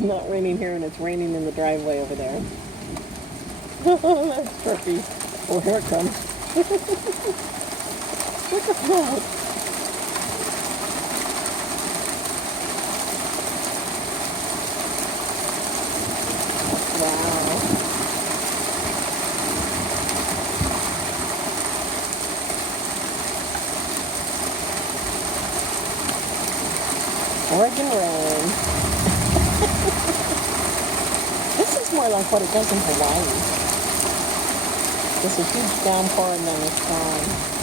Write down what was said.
It's not raining here, and it's raining in the driveway over there. That's trippy. Oh, here it comes. Look at that. Wow. Oregon rain. This is more like what it does in Hawaii. There's a huge downpour and then it's gone.